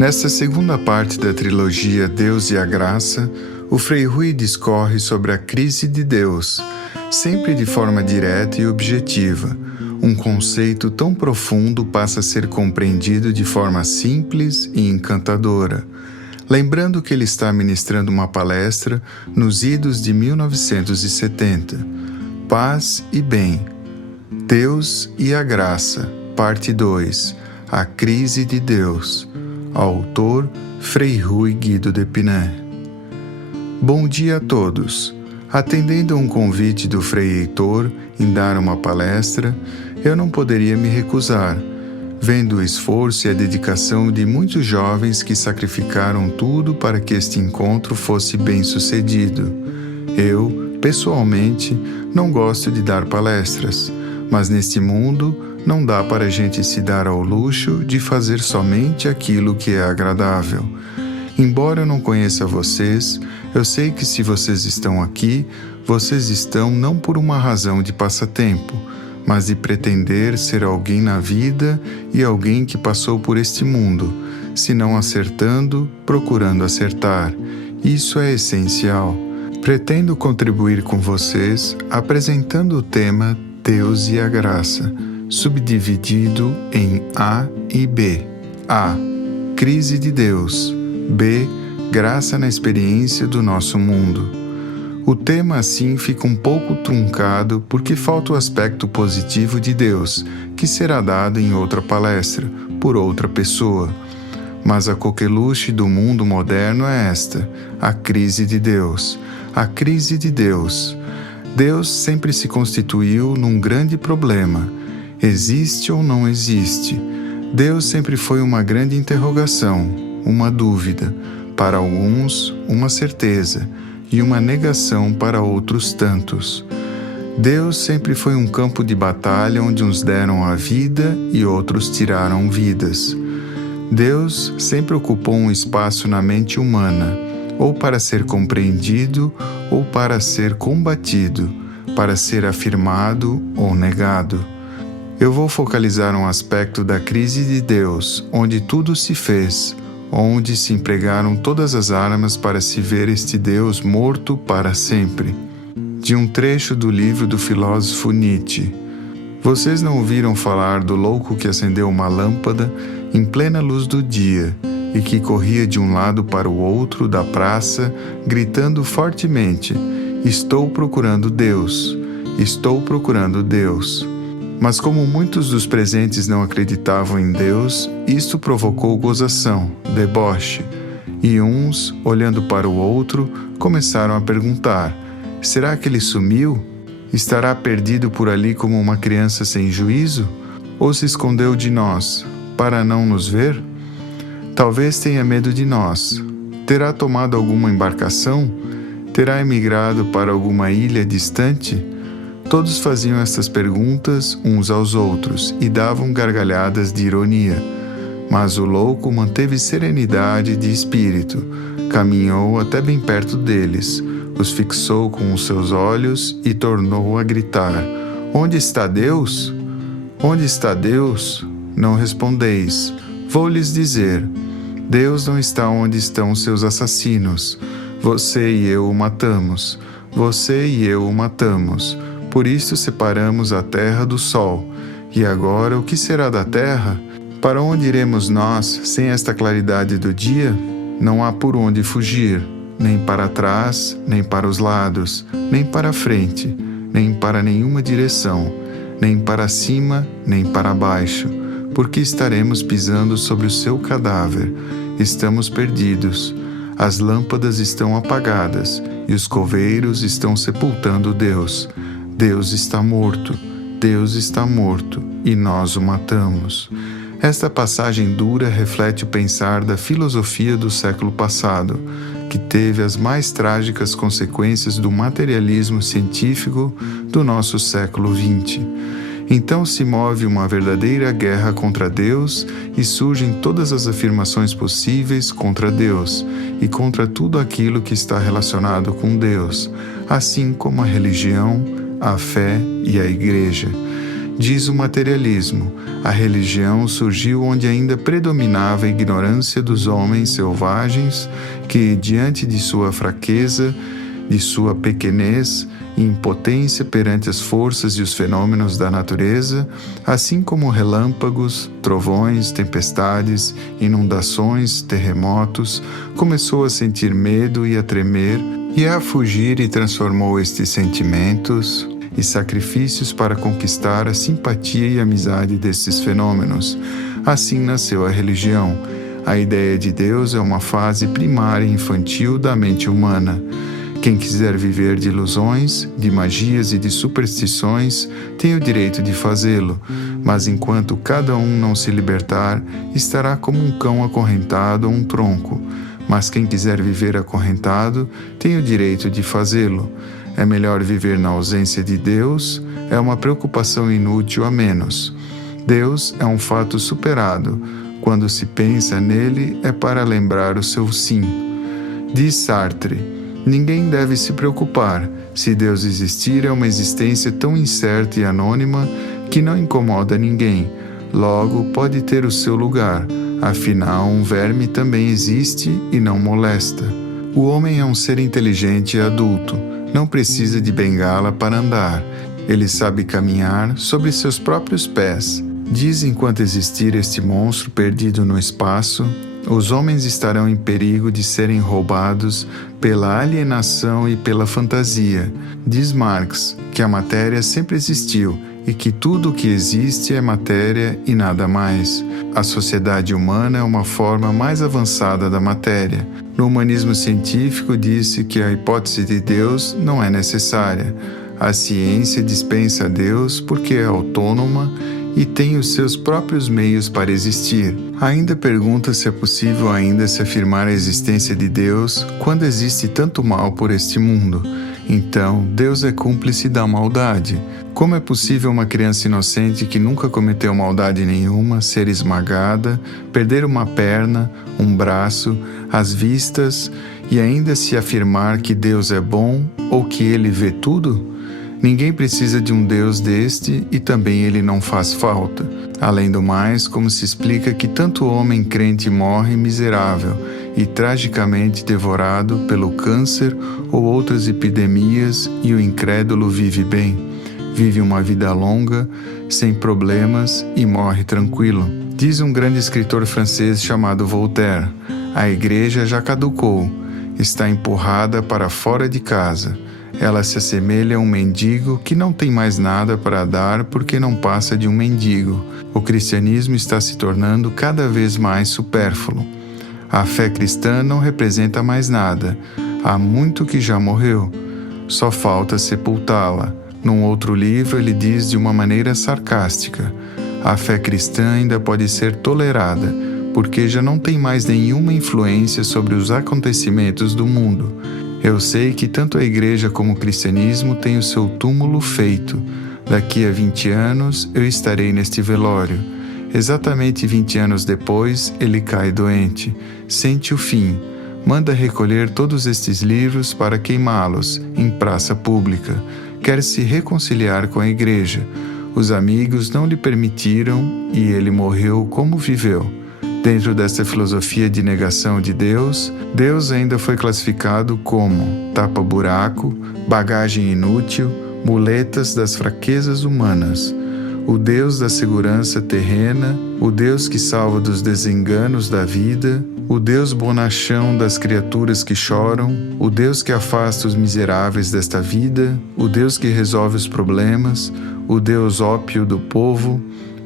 Nesta segunda parte da trilogia Deus e a Graça, o Frei Rui discorre sobre a crise de Deus, sempre de forma direta e objetiva. Um conceito tão profundo passa a ser compreendido de forma simples e encantadora. Lembrando que ele está ministrando uma palestra nos idos de 1970. Paz e Bem. Deus e a Graça, parte 2. A crise de Deus. Autor, Frei Rui Guido de Piné. Bom dia a todos. Atendendo a um convite do Frei Heitor em dar uma palestra, eu não poderia me recusar, vendo o esforço e a dedicação de muitos jovens que sacrificaram tudo para que este encontro fosse bem-sucedido. Eu, pessoalmente, não gosto de dar palestras, mas neste mundo não dá para a gente se dar ao luxo de fazer somente aquilo que é agradável. Embora eu não conheça vocês, eu sei que se vocês estão aqui, vocês estão não por uma razão de passatempo, mas de pretender ser alguém na vida e alguém que passou por este mundo, se não acertando, procurando acertar. Isso é essencial. Pretendo contribuir com vocês apresentando o tema Deus e a Graça, subdividido em A e B. A. Crise de Deus. B. Graça na experiência do nosso mundo. O tema assim fica um pouco truncado porque falta o aspecto positivo de Deus, que será dado em outra palestra, por outra pessoa. Mas a coqueluche do mundo moderno é esta, a crise de Deus. A crise de Deus. Deus sempre se constituiu num grande problema. Existe ou não existe? Deus sempre foi uma grande interrogação, uma dúvida, para alguns, uma certeza, e uma negação para outros tantos. Deus sempre foi um campo de batalha onde uns deram a vida e outros tiraram vidas. Deus sempre ocupou um espaço na mente humana, ou para ser compreendido, ou para ser combatido, para ser afirmado ou negado. Eu vou focalizar um aspecto da crise de Deus, onde tudo se fez, onde se empregaram todas as armas para se ver este Deus morto para sempre. De um trecho do livro do filósofo Nietzsche. Vocês não ouviram falar do louco que acendeu uma lâmpada em plena luz do dia e que corria de um lado para o outro da praça, gritando fortemente: "Estou procurando Deus! Estou procurando Deus!" Mas como muitos dos presentes não acreditavam em Deus, isto provocou gozação, deboche, e uns, olhando para o outro, começaram a perguntar: será que ele sumiu? Estará perdido por ali como uma criança sem juízo? Ou se escondeu de nós, para não nos ver? Talvez tenha medo de nós. Terá tomado alguma embarcação? Terá emigrado para alguma ilha distante? Todos faziam estas perguntas uns aos outros e davam gargalhadas de ironia. Mas o louco manteve serenidade de espírito, caminhou até bem perto deles, os fixou com os seus olhos e tornou a gritar: "Onde está Deus? Onde está Deus? Não respondeis. Vou lhes dizer: Deus não está onde estão seus assassinos. Você e eu o matamos. Você e eu o matamos. Por isso separamos a terra do sol. E agora o que será da terra? Para onde iremos nós sem esta claridade do dia? Não há por onde fugir, nem para trás, nem para os lados, nem para frente, nem para nenhuma direção, nem para cima, nem para baixo, porque estaremos pisando sobre o seu cadáver. Estamos perdidos. As lâmpadas estão apagadas e os coveiros estão sepultando Deus. Deus está morto, Deus está morto, e nós o matamos. Esta passagem dura reflete o pensar da filosofia do século passado, que teve as mais trágicas consequências do materialismo científico do nosso século XX. Então se move uma verdadeira guerra contra Deus e surgem todas as afirmações possíveis contra Deus e contra tudo aquilo que está relacionado com Deus, assim como a religião, a fé e a igreja. diz o materialismo. A religião surgiu onde ainda predominava a ignorância dos homens selvagens que, diante de sua fraqueza, de sua pequenez e impotência perante as forças e os fenômenos da natureza, assim como relâmpagos, trovões, tempestades, inundações, terremotos, começou a sentir medo e a tremer e a fugir, e transformou estes sentimentos e sacrifícios para conquistar a simpatia e amizade desses fenômenos. Assim nasceu a religião. A ideia de Deus é uma fase primária e infantil da mente humana. Quem quiser viver de ilusões, de magias e de superstições, tem o direito de fazê-lo, mas enquanto cada um não se libertar, estará como um cão acorrentado a um tronco. Mas quem quiser viver acorrentado, tem o direito de fazê-lo. É melhor viver na ausência de Deus, é uma preocupação inútil a menos. Deus é um fato superado. Quando se pensa nele, é para lembrar o seu sim. Diz Sartre: ninguém deve se preocupar. Se Deus existir, é uma existência tão incerta e anônima que não incomoda ninguém. Logo, pode ter o seu lugar. Afinal, um verme também existe e não molesta. O homem é um ser inteligente e adulto. Não precisa de bengala para andar. Ele sabe caminhar sobre seus próprios pés. Diz: enquanto existir este monstro perdido no espaço, os homens estarão em perigo de serem roubados pela alienação e pela fantasia. Diz Marx que a matéria sempre existiu e que tudo o que existe é matéria e nada mais. A sociedade humana é uma forma mais avançada da matéria. No humanismo científico, disse que a hipótese de Deus não é necessária. A ciência dispensa a Deus porque é autônoma e tem os seus próprios meios para existir. Ainda pergunta se é possível ainda se afirmar a existência de Deus quando existe tanto mal por este mundo. Então, Deus é cúmplice da maldade. Como é possível uma criança inocente que nunca cometeu maldade nenhuma ser esmagada, perder uma perna, um braço, as vistas e ainda se afirmar que Deus é bom ou que Ele vê tudo? Ninguém precisa de um Deus deste e também ele não faz falta. Além do mais, como se explica que tanto homem crente morre miserável e tragicamente devorado pelo câncer ou outras epidemias e o incrédulo vive bem, vive uma vida longa, sem problemas e morre tranquilo? Diz um grande escritor francês chamado Voltaire: a igreja já caducou, está empurrada para fora de casa. Ela se assemelha a um mendigo que não tem mais nada para dar porque não passa de um mendigo. O cristianismo está se tornando cada vez mais supérfluo. A fé cristã não representa mais nada. Há muito que já morreu. Só falta sepultá-la. Num outro livro, ele diz de uma maneira sarcástica: a fé cristã ainda pode ser tolerada, porque já não tem mais nenhuma influência sobre os acontecimentos do mundo. Eu sei que tanto a igreja como o cristianismo têm o seu túmulo feito. Daqui a 20 anos eu estarei neste velório. Exatamente 20 anos depois, ele cai doente, sente o fim, manda recolher todos estes livros para queimá-los em praça pública. Quer se reconciliar com a igreja. Os amigos não lhe permitiram e ele morreu como viveu. Dentro dessa filosofia de negação de Deus, Deus ainda foi classificado como tapa-buraco, bagagem inútil, muletas das fraquezas humanas. O Deus da segurança terrena, o Deus que salva dos desenganos da vida, o Deus bonachão das criaturas que choram, o Deus que afasta os miseráveis desta vida, o Deus que resolve os problemas, o Deus ópio do povo,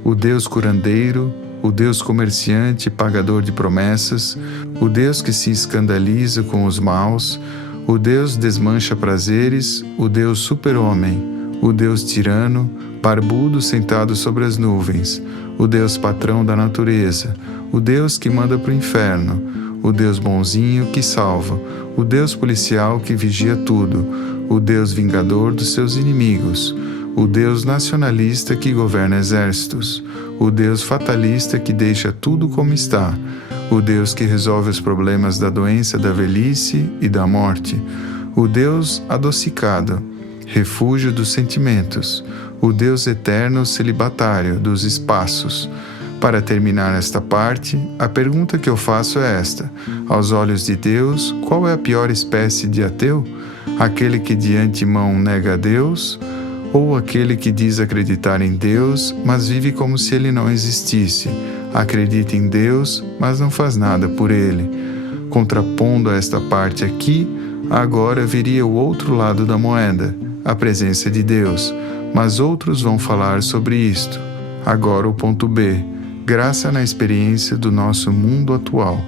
o Deus curandeiro, o Deus comerciante e pagador de promessas, o Deus que se escandaliza com os maus, o Deus desmancha prazeres, o Deus super-homem, o Deus tirano, barbudo sentado sobre as nuvens, o Deus patrão da natureza, o Deus que manda para o inferno, o Deus bonzinho que salva, o Deus policial que vigia tudo, o Deus vingador dos seus inimigos, o Deus nacionalista que governa exércitos, o Deus fatalista que deixa tudo como está, o Deus que resolve os problemas da doença, da velhice e da morte, o Deus adocicado, refúgio dos sentimentos, o Deus eterno celibatário dos espaços. Para terminar esta parte, a pergunta que eu faço é esta: aos olhos de Deus, qual é a pior espécie de ateu? Aquele que de antemão nega a Deus, ou aquele que diz acreditar em Deus, mas vive como se ele não existisse, acredita em Deus, mas não faz nada por ele? Contrapondo a esta parte aqui, agora viria o outro lado da moeda, a presença de Deus, mas outros vão falar sobre isto. Agora o ponto B: graça na experiência do nosso mundo atual.